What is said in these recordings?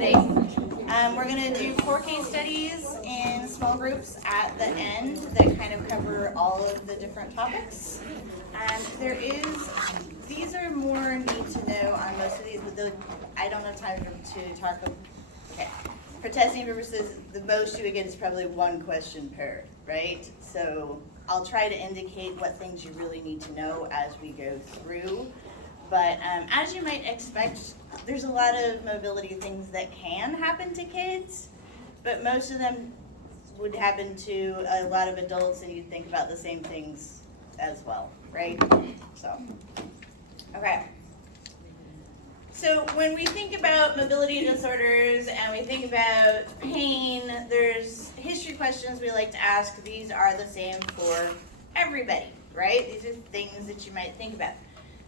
today. We're going to do 4 case studies in small groups at the end that kind of cover all of the different topics. These are more need to know on most of these, but I don't have time to talk. Okay. For testing purposes, the most you would get is probably 1 question per, right? So I'll try to indicate what things you really need to know as we go through. But as you might expect, there's a lot of mobility things that can happen to kids, but most of them would happen to a lot of adults, and you'd think about the same things as well, right? So, okay. So when we think about mobility disorders and we think about pain, there's history questions we like to ask. These are the same for everybody, right? These are things that you might think about.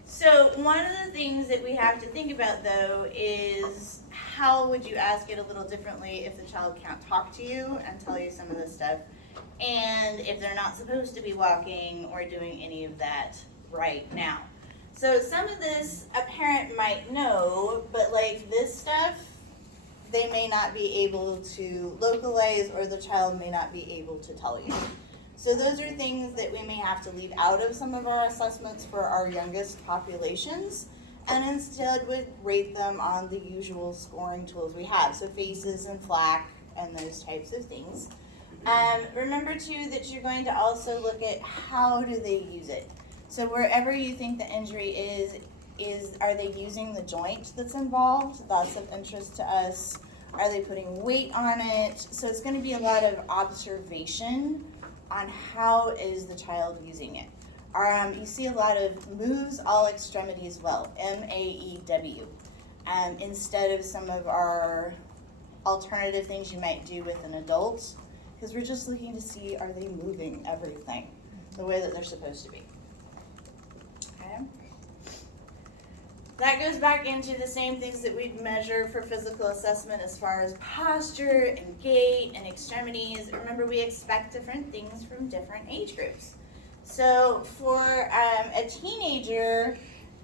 So one of the things that we have to think about, though, is how would you ask it a little differently if the child can't talk to you and tell you some of this stuff, and if they're not supposed to be walking or doing any of that right now. So some of this a parent might know, but like this stuff, they may not be able to localize, or the child may not be able to tell you. So those are things that we may have to leave out of some of our assessments for our youngest populations, and instead would rate them on the usual scoring tools we have. So FACES and FLAC and those types of things. Remember too that you're going to also look at how do they use it. So wherever you think the injury is are they using the joint that's involved? That's of interest to us. Are they putting weight on it? So it's going to be a lot of observation on how is the child using it. You see a lot of moves all extremities well, M-A-E-W, instead of some of our alternative things you might do with an adult, because we're just looking to see, are they moving everything the way that they're supposed to be. Okay. That goes back into the same things that we'd measure for physical assessment as far as posture and gait and extremities. Remember, we expect different things from different age groups. So for a teenager,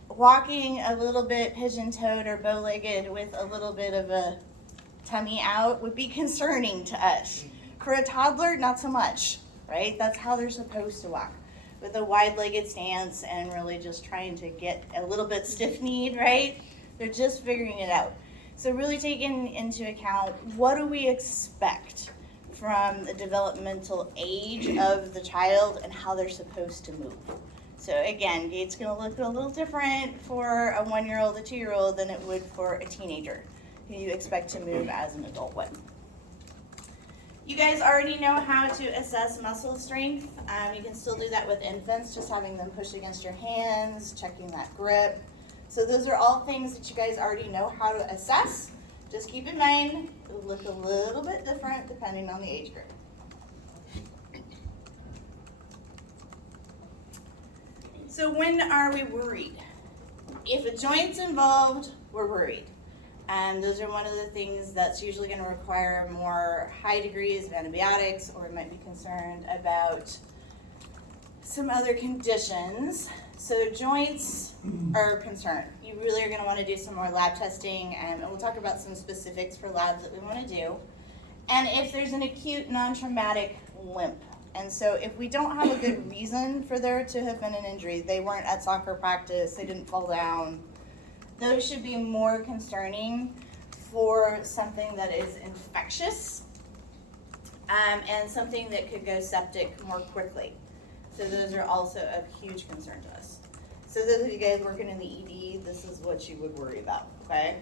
walking a little bit pigeon-toed or bow-legged with a little bit of a tummy out would be concerning to us. For a toddler, not so much, right? That's how they're supposed to walk, with a wide-legged stance and really just trying to get a little bit stiff-kneed, right? They're just figuring it out. So really taking into account, what do we expect from the developmental age of the child and how they're supposed to move. So again, gait's gonna look a little different for a 1-year-old, a 2-year-old than it would for a teenager who you expect to move as an adult would. You guys already know how to assess muscle strength. You can still do that with infants, just having them push against your hands, checking that grip. So those are all things that you guys already know how to assess. Just keep in mind, it'll look a little bit different depending on the age group. So when are we worried? If a joint's involved, we're worried. And those are one of the things that's usually going to require more high degrees of antibiotics, or we might be concerned about some other conditions. So joints are a concern. You really are going to want to do some more lab testing, and we'll talk about some specifics for labs that we want to do. And if there's an acute non-traumatic limp, and so if we don't have a good reason for there to have been an injury, they weren't at soccer practice, they didn't fall down, those should be more concerning for something that is infectious and something that could go septic more quickly. So those are also of huge concern to us. So those of you guys working in the ED, this is what you would worry about, okay?